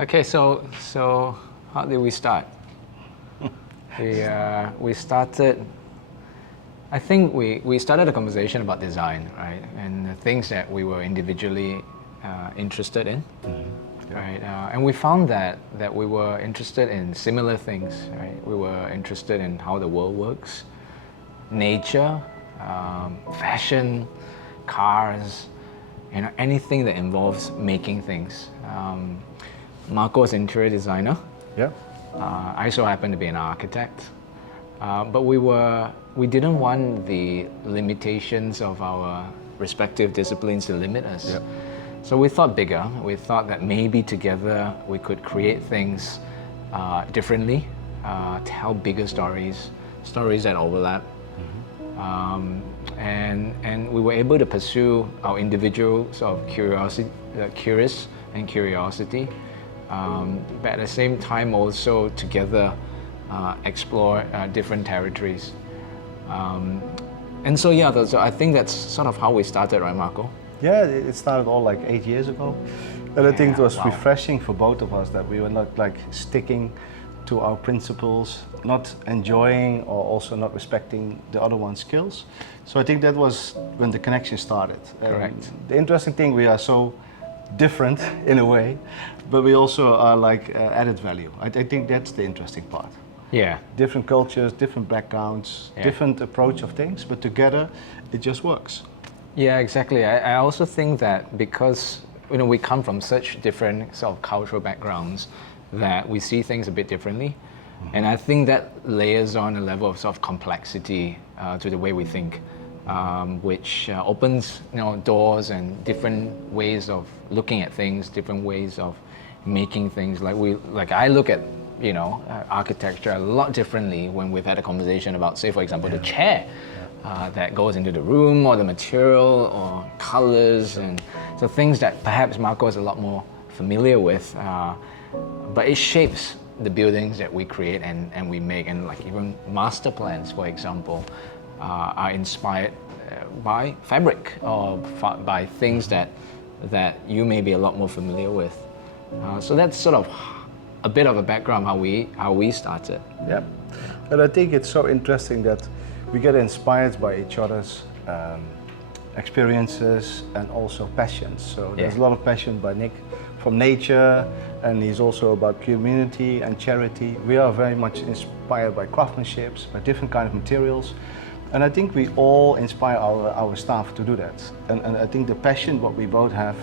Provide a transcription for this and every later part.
Okay, so how did we start? We started. I think we started a conversation about design, right, and the things that we were individually interested in, right, and we found that we were interested in similar things, right. We were interested in how the world works, nature, fashion, cars, anything that involves making things. Marco is an interior designer. Yeah. I so happen to be an architect. But we didn't want the limitations of our respective disciplines to limit us. Yeah. So we thought bigger. We thought that maybe together we could create things differently, tell bigger stories that overlap. And we were able to pursue our individual sort of curiosity, but at the same time also together explore different territories. And so I think that's sort of how we started, right, Marco? Yeah, it started all like 8 years ago. And I think it was wow. refreshing for both of us that we were not like sticking to our principles, not enjoying or also not respecting the other one's skills. So I think that was when the connection started. Correct. The interesting thing, we are so different in a way, but we also are like added value. I think that's the interesting part. Yeah. Different cultures, different backgrounds, different approach of things, but together it just works. Yeah, exactly. I also think that because we come from such different sort of cultural backgrounds that we see things a bit differently, and I think that layers on a level of sort of complexity to the way we think, which opens doors and different ways of looking at things, different ways of making things. Like I look at architecture a lot differently when we've had a conversation about, say, for example, the chair that goes into the room, or the material, or colors, and so things that perhaps Marco is a lot more familiar with, but it shapes the buildings that we create and we make, and like even master plans, for example, are inspired by fabric or by things that you may be a lot more familiar with. So that's sort of a bit of a background how we started. Yeah, and I think it's so interesting that we get inspired by each other's experiences and also passions. So there's a lot of passion by Nick from nature, and he's also about community and charity. We are very much inspired by craftsmanship, by different kind of materials. And I think we all inspire our staff to do that. And I think the passion what we both have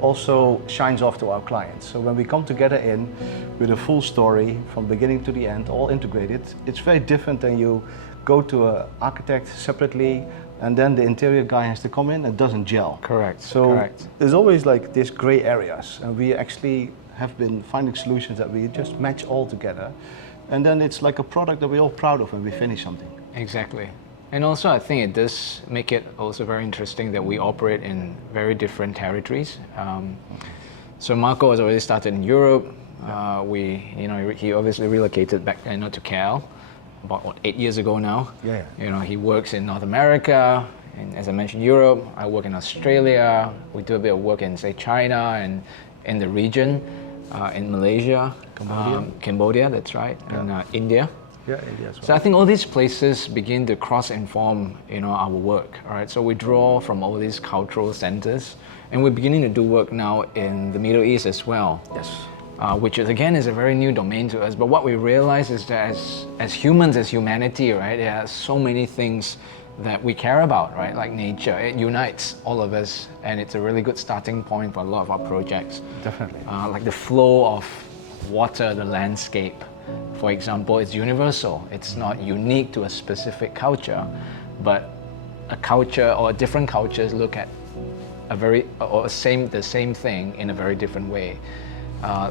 also shines off to our clients. So when we come together in with a full story from beginning to the end, all integrated, it's very different than you go to an architect separately and then the interior guy has to come in and it doesn't gel. Correct. So Correct. there's always like these gray areas, and we actually have been finding solutions that we just match all together. And then it's like a product that we're all proud of when we finish something. Exactly. And also I think it does make it also very interesting that we operate in very different territories. So Marco has already started in Europe. He obviously relocated back to KL about 8 years ago now. Yeah. He works in North America, and as I mentioned, Europe. I work in Australia. We do a bit of work in, say, China and in the region, in Malaysia, Cambodia, that's right, and India. Yeah, India as well. So I think all these places begin to cross-inform, our work. All right, so we draw from all these cultural centers, and we're beginning to do work now in the Middle East as well. Yes. Which is a very new domain to us. But what we realize is that as humans, as humanity, right, there are so many things that we care about, right? Like nature, it unites all of us, and it's a really good starting point for a lot of our projects. Definitely. Like the flow of water, the landscape, for example, it's universal. It's not unique to a specific culture, but a culture or different cultures look at the same thing in a very different way.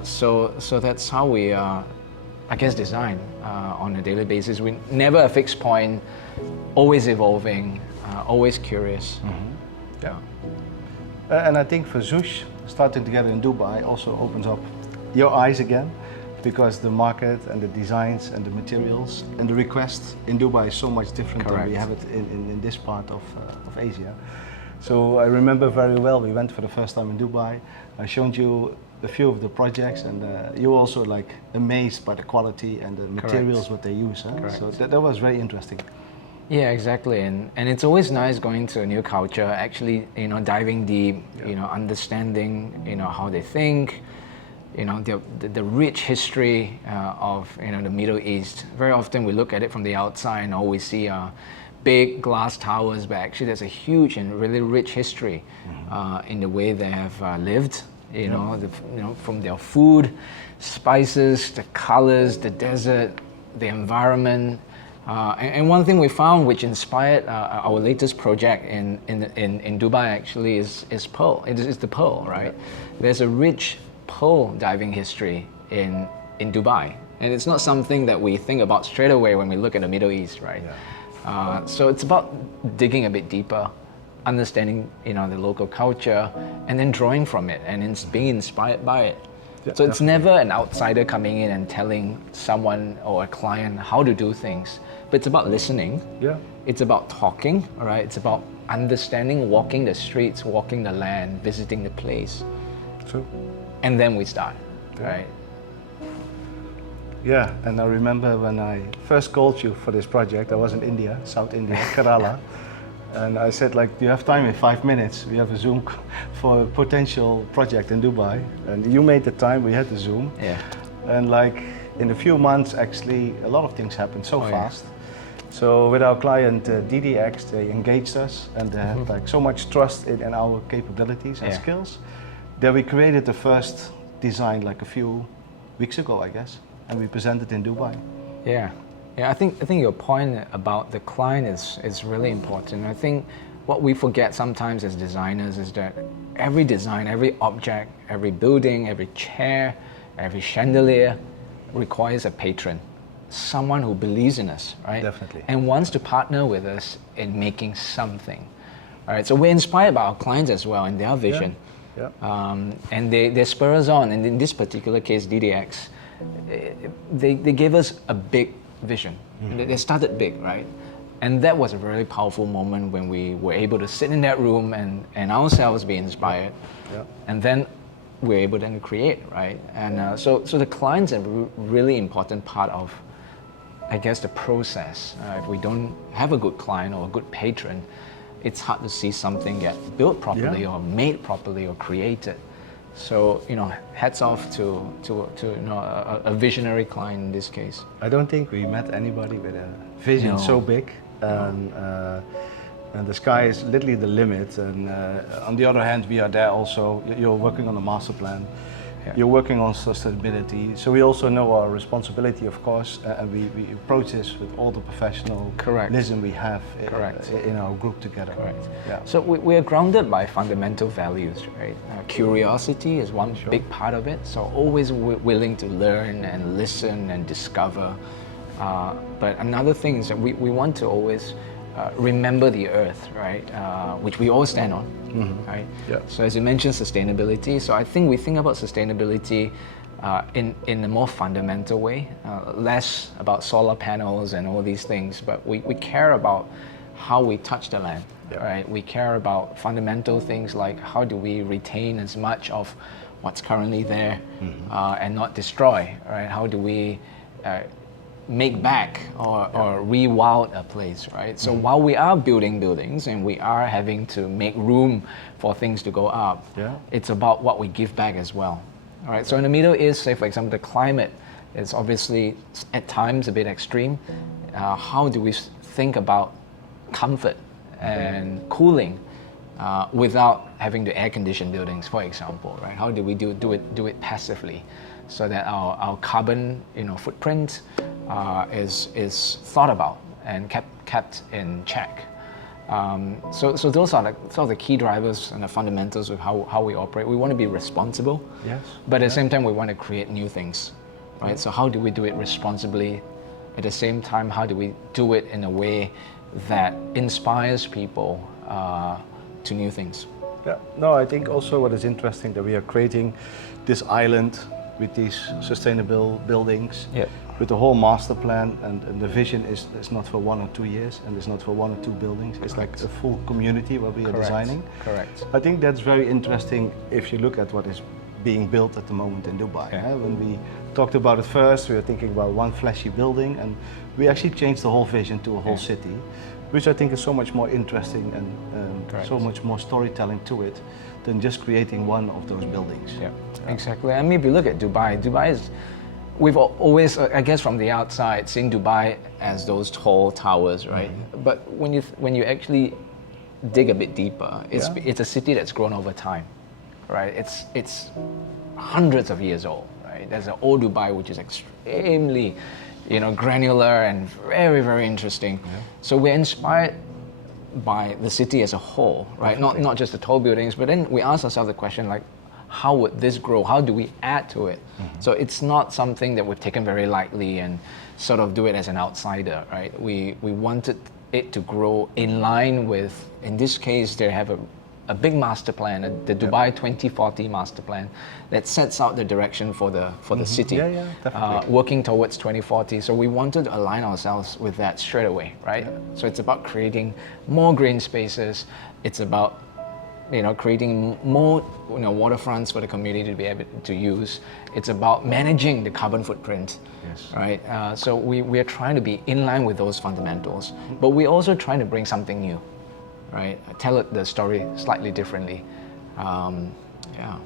So that's how we, design on a daily basis. We never a fixed point, always evolving, always curious. Yeah. And I think for Zouch, starting together in Dubai also opens up your eyes again, because the market and the designs and the materials and the requests in Dubai is so much different than we have it in this part of Asia. So I remember very well, we went for the first time in Dubai. I showed you a few of the projects, and you were also like amazed by the quality and the materials what they use. Huh? Correct. So that was very interesting. Yeah, exactly, and it's always nice going to a new culture, actually, diving deep, understanding, how they think, the rich history of, the Middle East. Very often we look at it from the outside and all we see are big glass towers, but actually there's a huge and really rich history in the way they have lived, from their food, spices, the colors, the desert, the environment. And one thing we found which inspired our latest project in Dubai actually is pearl. It's the pearl, right? There's a rich pearl diving history in Dubai. And it's not something that we think about straight away when we look at the Middle East, right? Yeah. So it's about digging a bit deeper, understanding the local culture, and then drawing from it and being inspired by it. Yeah, so it's never an outsider coming in and telling someone or a client how to do things, but it's about listening. Yeah. It's about talking, all right? It's about understanding, walking the streets, walking the land, visiting the place. True. And then we start, right? Yeah, and I remember when I first called you for this project, I was in India, South India, Kerala. And I said, like, do you have time in 5 minutes? We have a Zoom for a potential project in Dubai. And you made the time, we had the Zoom. Yeah. And like, in a few months, actually, a lot of things happened so fast. So with our client DDX, they engaged us and they had like so much trust in our capabilities and skills that we created the first design like a few weeks ago, I guess. And we presented in Dubai. Yeah. I think your point about the client is really important. I think what we forget sometimes as designers is that every design, every object, every building, every chair, every chandelier requires a patron, someone who believes in us, right? Definitely. And wants to partner with us in making something. All right. So we're inspired by our clients as well and their vision. Yeah. And they spur us on. And in this particular case, DDX, they gave us a big vision. They started big, right? And that was a very powerful moment when we were able to sit in that room and ourselves be inspired. Yeah. And then we're able then to create, right? And so the client's a really important part of, I guess, the process. If we don't have a good client or a good patron, it's hard to see something get built properly or made properly or created. So, hats off to a visionary client in this case. I don't think we met anybody with a vision so big, and the sky is literally the limit. And on the other hand, we are there also. You're working on a master plan. Yeah. You're working on sustainability. So we also know our responsibility, of course, and we approach this with all the professionalism we have in our group together. Correct. Yeah. So we are grounded by fundamental values, right? Curiosity is one big part of it. So always willing to learn and listen and discover. But another thing is that we want to always remember the earth, right? Which we all stand on, right? Yeah. So as you mentioned, sustainability. So I think we think about sustainability in a more fundamental way, less about solar panels and all these things, but we care about how we touch the land, right? We care about fundamental things like how do we retain as much of what's currently there and not destroy, right? How do we make back or rewild a place, right? So while we are building buildings and we are having to make room for things to go up, it's about what we give back as well. All right. So in the Middle East, say for example, the climate is obviously at times a bit extreme. How do we think about comfort and cooling without having to air condition buildings, for example, right? How do we do it passively, so that our carbon footprint is thought about and kept in check. So those are sort of the key drivers and the fundamentals of how we operate. We want to be responsible, but at the same time we want to create new things, right? So how do we do it responsibly? At the same time, how do we do it in a way that inspires people to new things? Yeah. No, I think also what is interesting that we are creating this island with these sustainable buildings, with the whole master plan, and the vision is not for 1 or 2 years, and it's not for 1 or 2 buildings. It's like a full community what we are designing. Correct. I think that's very interesting if you look at what is being built at the moment in Dubai. Yeah. When we talked about it first, we were thinking about one flashy building, and we actually changed the whole vision to a whole city, which I think is so much more interesting and so much more storytelling to it than just creating one of those buildings. Yeah, exactly. I mean, if you look at Dubai, Dubai is, we've always, I guess from the outside, seen Dubai as those tall towers, right? But when you actually dig a bit deeper, it's a city that's grown over time, right? It's hundreds of years old, right? There's an old Dubai which is extremely, granular and very, very interesting. So we're inspired by the city as a whole, right? Not just the tall buildings, but then we ask ourselves the question like, how would this grow? How do we add to it? So it's not something that we've taken very lightly and sort of do it as an outsider, right? We wanted it to grow in line with, in this case, they have a big master plan, the Dubai 2040 master plan that sets out the direction for the city, Definitely. working towards 2040. So we wanted to align ourselves with that straight away, right? So it's about creating more green spaces. It's about creating more waterfronts for the community to be able to use. It's about managing the carbon footprint, right? So we are trying to be in line with those fundamentals, but we're also trying to bring something new, right? Tell the story slightly differently. Yeah.